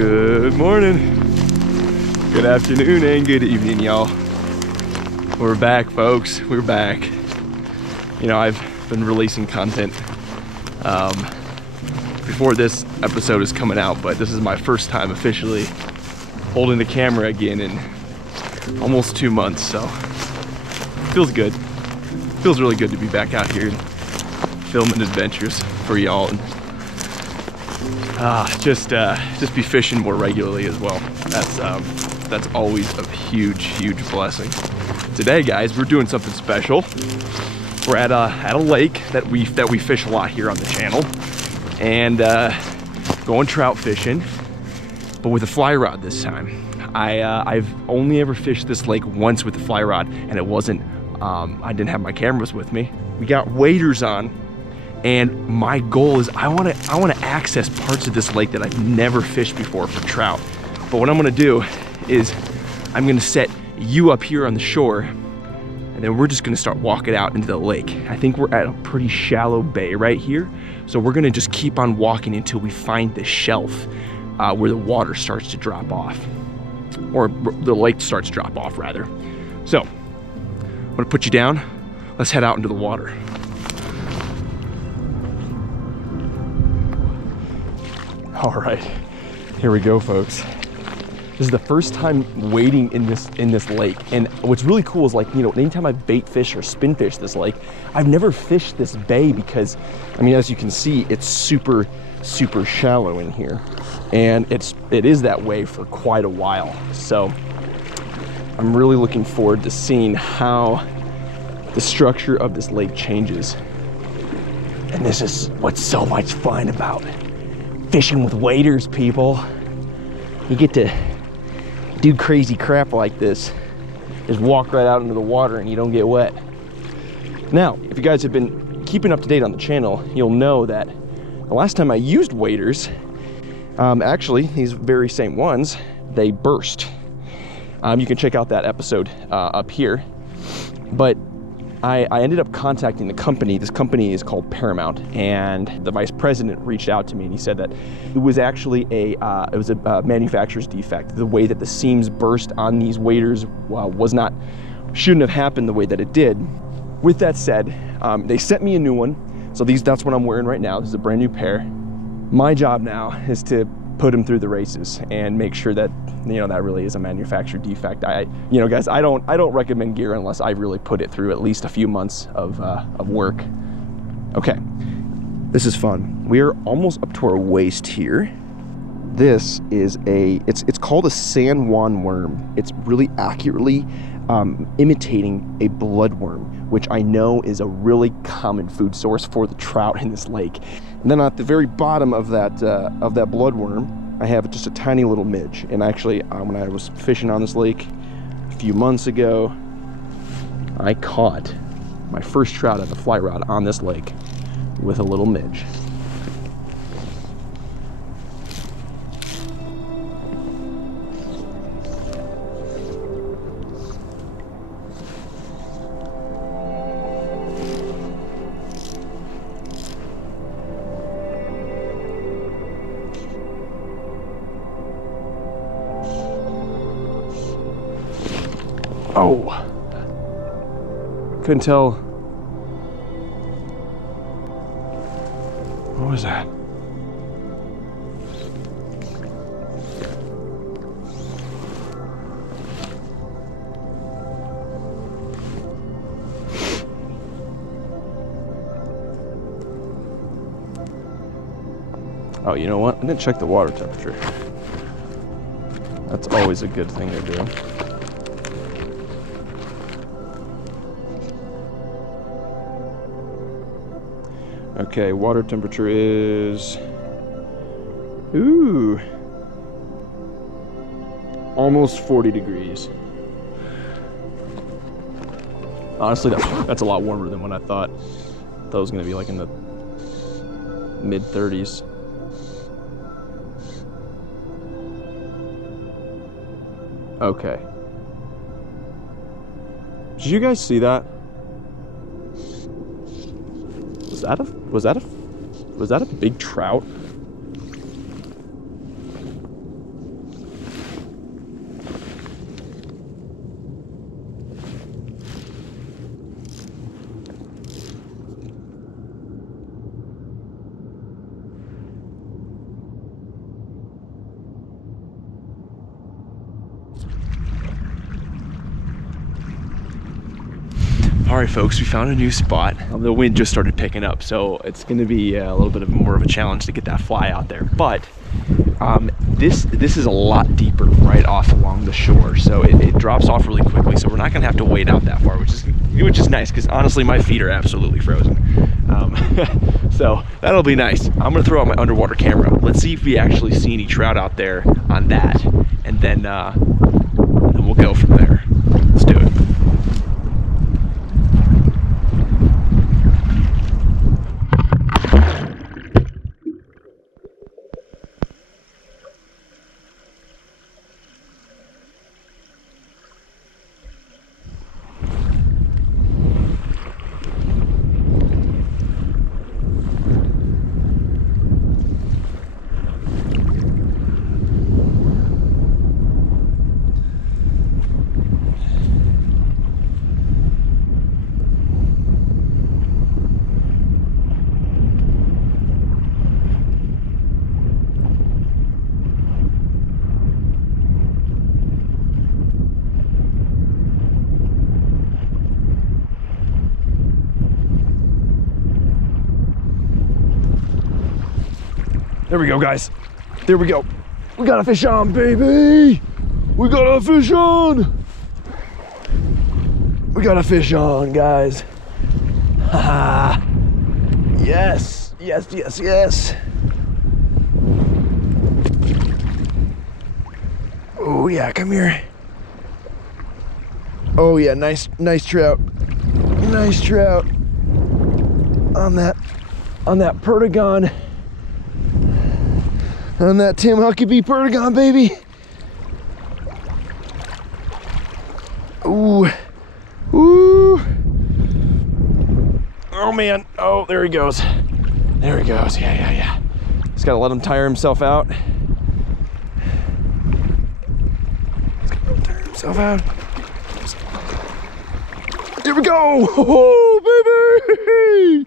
Good morning, good afternoon, and good evening, y'all. We're back, folks. We're back. You know, I've been releasing content before this episode is coming out, but this is my first time officially holding the camera again in almost 2 months, so feels good. Feels really good to be back out here and filming adventures for y'all, and just be fishing more regularly as well. That's always a huge blessing. Today, guys, we're doing something special. We're at a lake that we fish a lot here on the channel, and going trout fishing, but with a fly rod this time. I've only ever fished this lake once with the fly rod, and it wasn't. I didn't have my cameras with me. We got waders on. And my goal is I want to access parts of this lake that I've never fished before for trout. But what I'm going to do is I'm going to set you up here on the shore, and then we're just going to start walking out into the lake. I think we're at a pretty shallow bay right here, so we're going to just keep on walking until we find the shelf where the water starts to drop off, or the lake starts to drop off rather. So I'm going to put you down. Let's head out into the water. All right, here we go, folks. This is the first time wading in this lake, and what's really cool is, like, you know, anytime I bait fish or spin fish this lake, I've never fished this bay because, I mean, as you can see, it's super shallow in here, and it is that way for quite a while. So I'm really looking forward to seeing how the structure of this lake changes, and this is what's so much fun about fishing with waders, people. You get to do crazy crap like this. Just walk right out into the water and you don't get wet. Now, if you guys have been keeping up to date on the channel, you'll know that the last time I used waders, actually, these very same ones, they burst. You can check out that episode up here. But I ended up contacting the company. This company is called Paramount, and the vice president reached out to me, and he said that it was actually a manufacturer's defect. The way that the seams burst on these waders shouldn't have happened the way that it did. With that said, they sent me a new one. So that's what I'm wearing right now. This is a brand new pair. My job now is to put them through the races and make sure that, you know, that really is a manufacturer defect. You know, guys, I don't recommend gear unless I really put it through at least a few months of work. Okay, this is fun. We are almost up to our waist here. This is it's called a San Juan worm. It's really accurately imitating a bloodworm, which I know is a really common food source for the trout in this lake. And then at the very bottom of that bloodworm, I have just a tiny little midge. And actually, when I was fishing on this lake a few months ago, I caught my first trout at the fly rod on this lake with a little midge. Oh, couldn't tell. What was that? Oh, you know what? I didn't check the water temperature. That's always a good thing to do. Okay, water temperature is, almost 40 degrees. Honestly, that's a lot warmer than what I thought. I thought it was gonna be like in the mid 30s. Okay. Did you guys see that? Was that a big trout? All right, folks, we found a new spot. The wind just started picking up, so it's gonna be a little bit more of a challenge to get that fly out there. But this is a lot deeper right off along the shore, so it drops off really quickly. So we're not gonna have to wade out that far, which is nice, because honestly, my feet are absolutely frozen. So that'll be nice. I'm gonna throw out my underwater camera. Let's see if we actually see any trout out there on that, and then we'll go from there. Let's do it. There we go, guys. There we go. We got a fish on, baby. We got a fish on. We got a fish on, guys. Haha. Yes, yes, yes, yes. Oh yeah, come here. Oh yeah, nice trout. Nice trout. On that Perdigon. On that Huck Midge Perdigons, baby. Ooh. Ooh. Oh man. Oh, there he goes. There he goes. Yeah. Just gotta let him tire himself out. He's gonna tire himself out. Here we go. Oh, baby.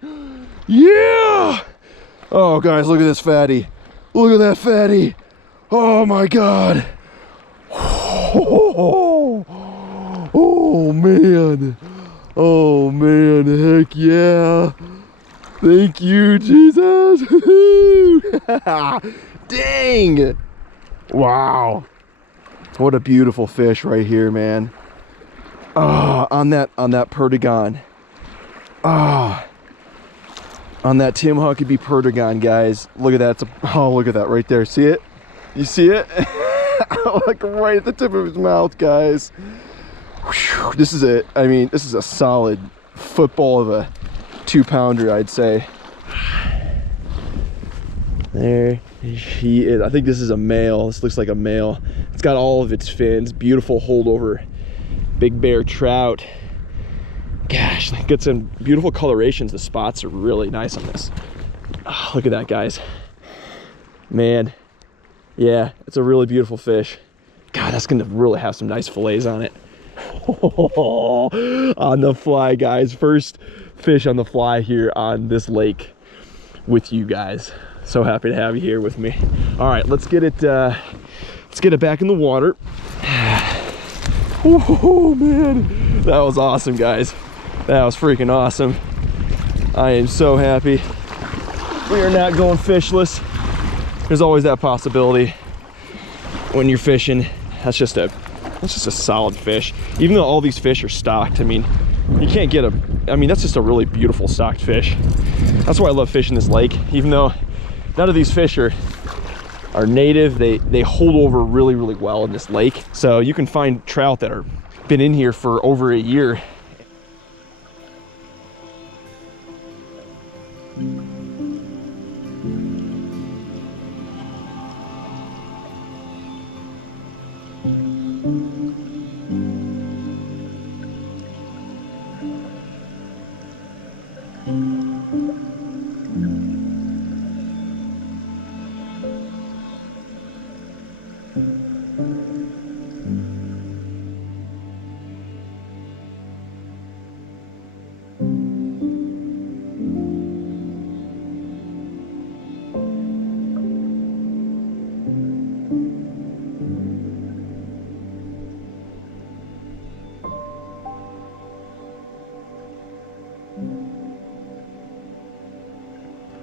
Yeah. Oh, guys, look at this fatty. Look at that fatty. Oh my God. Oh man. Oh man, heck yeah. Thank you, Jesus. Dang. Wow. What a beautiful fish right here, man. On that Perdigon. On that Huck Midge Perdigons, guys. Look at that. Look at that right there. See it? You see it? Like right at the tip of his mouth, guys. Whew, this is it. I mean, this is a solid football of a 2-pounder, I'd say. There he is. I think this is a male. This looks like a male. It's got all of its fins. Beautiful holdover. Big bear trout. Gosh, got some beautiful colorations. The spots are really nice on this. Oh, look at that, guys. Man, yeah, it's a really beautiful fish. God, that's gonna really have some nice fillets on it. On the fly, guys. First fish on the fly here on this lake with you guys. So happy to have you here with me. All right, let's get it back in the water. Oh man, that was awesome, guys. That was freaking awesome. I am so happy. We are not going fishless. There's always that possibility when you're fishing. That's just a solid fish. Even though all these fish are stocked, I mean, you can't get that's just a really beautiful stocked fish. That's why I love fishing this lake. Even though none of these fish are native, they hold over really, really well in this lake. So you can find trout that are been in here for over a year.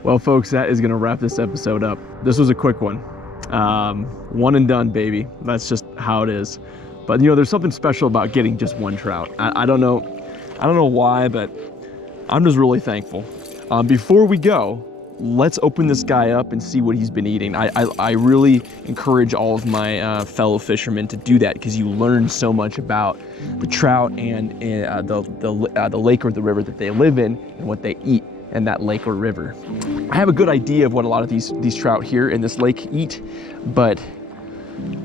Well, folks, that is gonna wrap this episode up. This was a quick one. One and done, baby. That's just how it is. But you know, there's something special about getting just one trout. I don't know why, but I'm just really thankful. Before we go, let's open this guy up and see what he's been eating. I really encourage all of my fellow fishermen to do that, because you learn so much about the trout and the lake or the river that they live in and what they eat in that lake or river. I have a good idea of what a lot of these trout here in this lake eat, but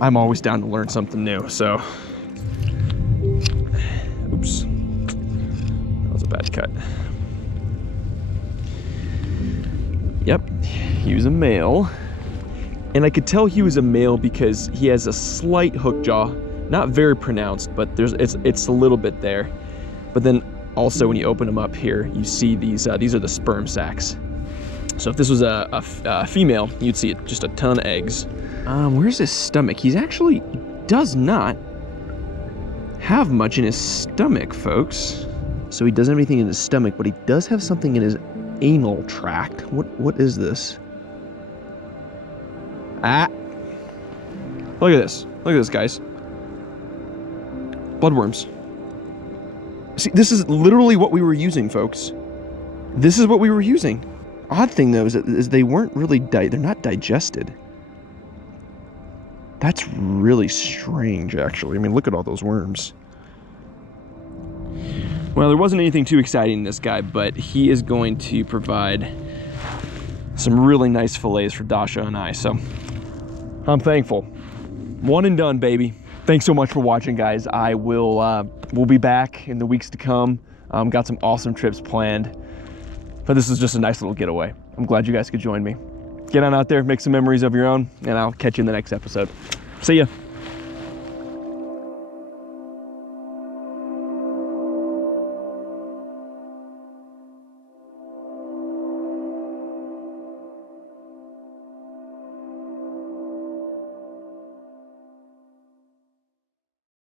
I'm always down to learn something new. So, oops, that was a bad cut. Yep, he was a male. And I could tell he was a male because he has a slight hook jaw, not very pronounced, but it's a little bit there. But then also when you open them up here, you see these are the sperm sacs. So if this was a female, you'd see just a ton of eggs. Where's his stomach? He's actually does not have much in his stomach, folks. So he doesn't have anything in his stomach, but he does have something in his anal tract. What is this? Ah! Look at this. Look at this, guys. Bloodworms. See, this is literally what we were using, folks. This is what we were using. Odd thing though is they weren't really they're not digested. That's really strange, actually. I mean, look at all those worms. Well, there wasn't anything too exciting in this guy, but he is going to provide some really nice fillets for Dasha and I, so I'm thankful. One and done, baby. Thanks so much for watching, guys. I will we'll be back in the weeks to come. Got some awesome trips planned, but this is just a nice little getaway. I'm glad you guys could join me. Get on out there, make some memories of your own, and I'll catch you in the next episode. See ya.